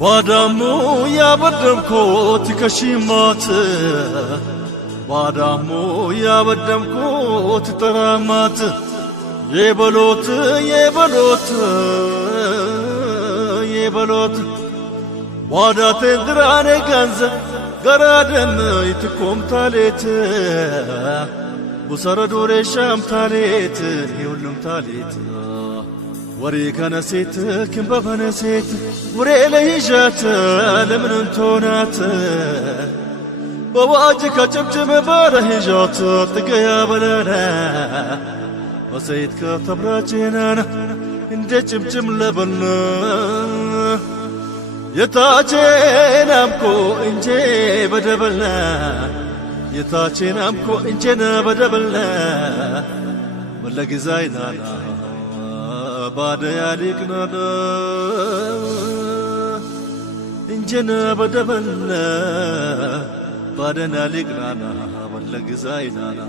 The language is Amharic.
ባዳሙ ያበደምኮት ከሽማት ባዳሙ ያበደምኮት ተራማት የበሎት የበሎት የበሎት ባዳቴ ድራኔ ገንዘ ገራደም ይትኮም ታሌት ቡሰረ ዱሬ ሻም ታሌት የሁሉም ታሌት ወሬ ከነሴት ክንበበነሴት ወሬ ለይዣት ለምን እንቶናት በዋጅ ከጭብጭብ በረሂዣት ጥገያ በለና ወሰይት ከተብራቼናና እንደ ጭብጭም ለበና የታቼን አምኮ እንጄ በደበልና የታቼን አምኮ እንጄና በደበልና ወለጊዛይናና ባደያ ሊቅናና እንጄና በደበልና ባደና ሊቅናና ወለጊዛይናና